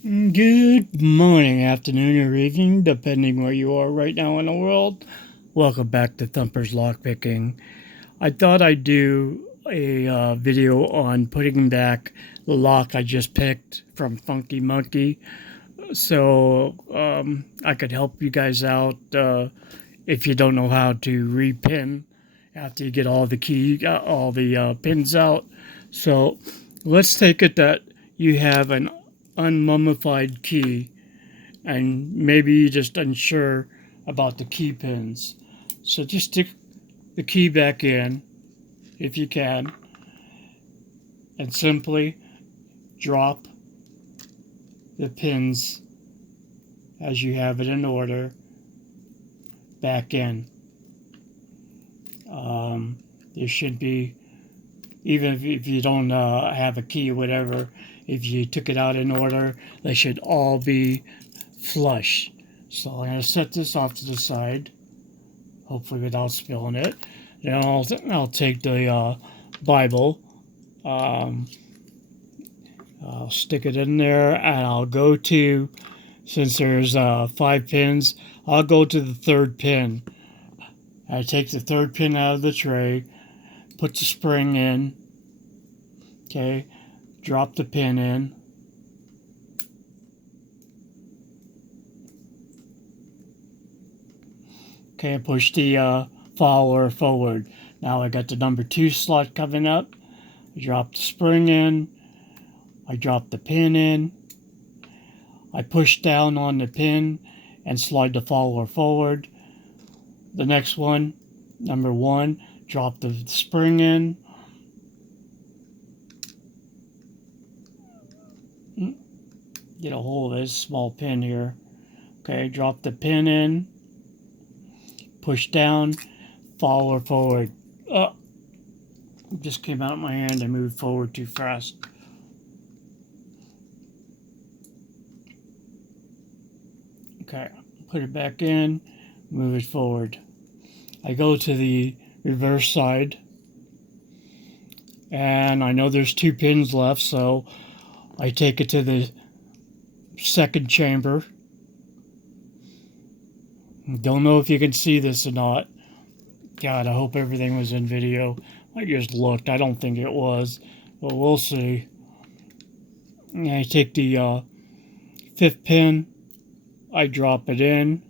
Good morning, afternoon, or evening, depending where you are right now in the world. Welcome back to Thumper's Lockpicking. I thought I'd do a video on putting back the lock I just picked from Funky Monkey, so I could help you guys out if you don't know how to repin after you get all the pins out. So let's take it that you have an unmummified key and maybe you're just unsure about the key pins. So just stick the key back in if you can and simply drop the pins as you have it in order back in. There should be, even if you don't have a key or whatever, if you took it out in order, they should all be flush. So I'm going to set this off to the side, hopefully without spilling it. Then I'll take the Bible, um, I'll stick it in there, and I'll go to, since there's 5 pins, I'll go to the third pin. I take the third pin out of the tray, put the spring in, okay, drop the pin in, okay, push the follower forward. Now I got the number 2 slot coming up. I drop the spring in, I drop the pin in, I push down on the pin and slide the follower forward. The next one, number 1, drop the spring in, get a hold of this small pin here. Okay, drop the pin in, push down, follower forward. Oh, it just came out of my hand. I moved forward too fast. Okay, put it back in, move it forward. I go to the reverse side, and I know there's 2 pins left, so I take it to the second chamber. Don't know if you can see this or not. God, I hope everything was in video. I just looked. I don't think it was, but we'll see. I take the 5th pin. I drop it in.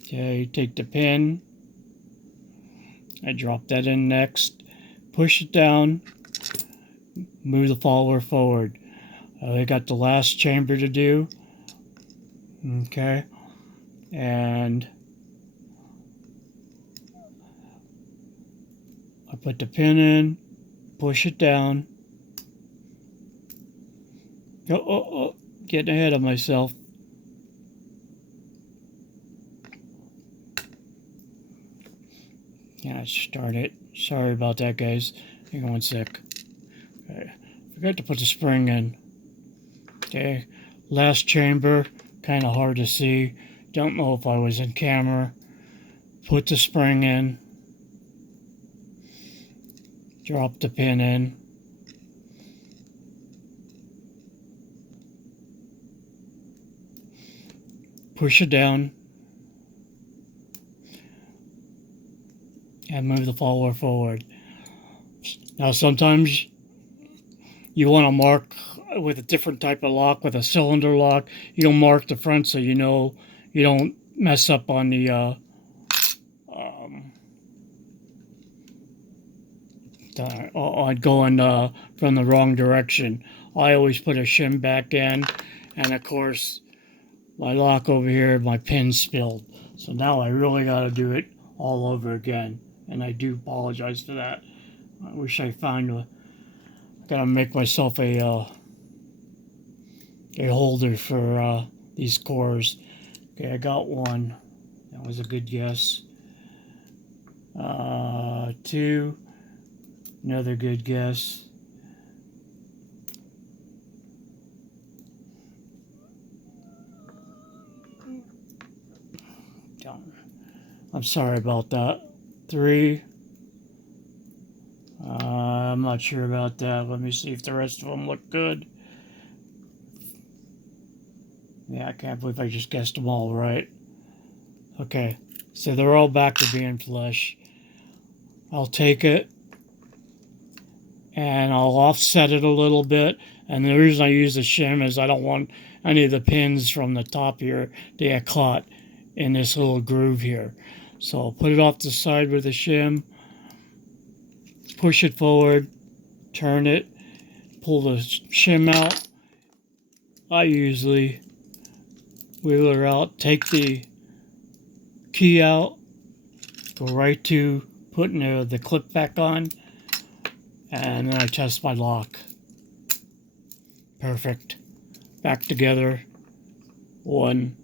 Okay, take the pin. I drop that in next. Push it down. Move the follower forward. I got the last chamber to do. Okay. And I put the pin in. Push it down. Oh, getting ahead of myself. Yeah, start it. Sorry about that, guys. Hang on 1 sec. Okay. Forgot to put the spring in. Okay. Last chamber. Kind of hard to see. Don't know if I was in camera. Put the spring in. Drop the pin in. Push it down. And move the follower forward. Now sometimes you want to mark with a different type of lock, with a cylinder lock. You'll mark the front so you know you don't mess up on the on going from the wrong direction. I always put a shim back in, and of course my lock over here, my pin spilled. So now I really got to do it all over again, and I do apologize for that. I wish I found a. Gotta make myself a holder for these cores. Okay, I got one. That was a good guess. 2, another good guess. I'm sorry about that. 3. I'm not not sure about that. Let me see if the rest of them look good. Yeah, I can't believe I just guessed them all right. Okay, so they're all back to being flush. I'll take it and I'll offset it a little bit. And the reason I use the shim is I don't want any of the pins from the top here to get caught in this little groove here. So I'll put it off the side with the shim, push it forward, turn it, pull the shim out. I usually wiggle her out, take the key out, go right to putting the clip back on, and then I test my lock. Perfect. Back together. One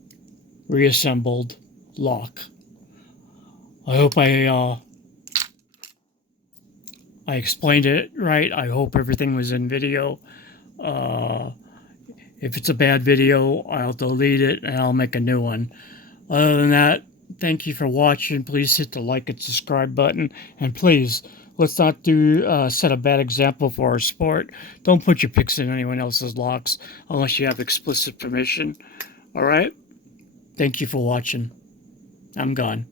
reassembled lock. I hope I explained it right. I hope everything was in video. If it's a bad video, I'll delete it and I'll make a new one. Other than that, thank you for watching. Please hit the like and subscribe button. And please, let's not set a bad example for our sport. Don't put your pics in anyone else's locks unless you have explicit permission. All right? Thank you for watching. I'm gone.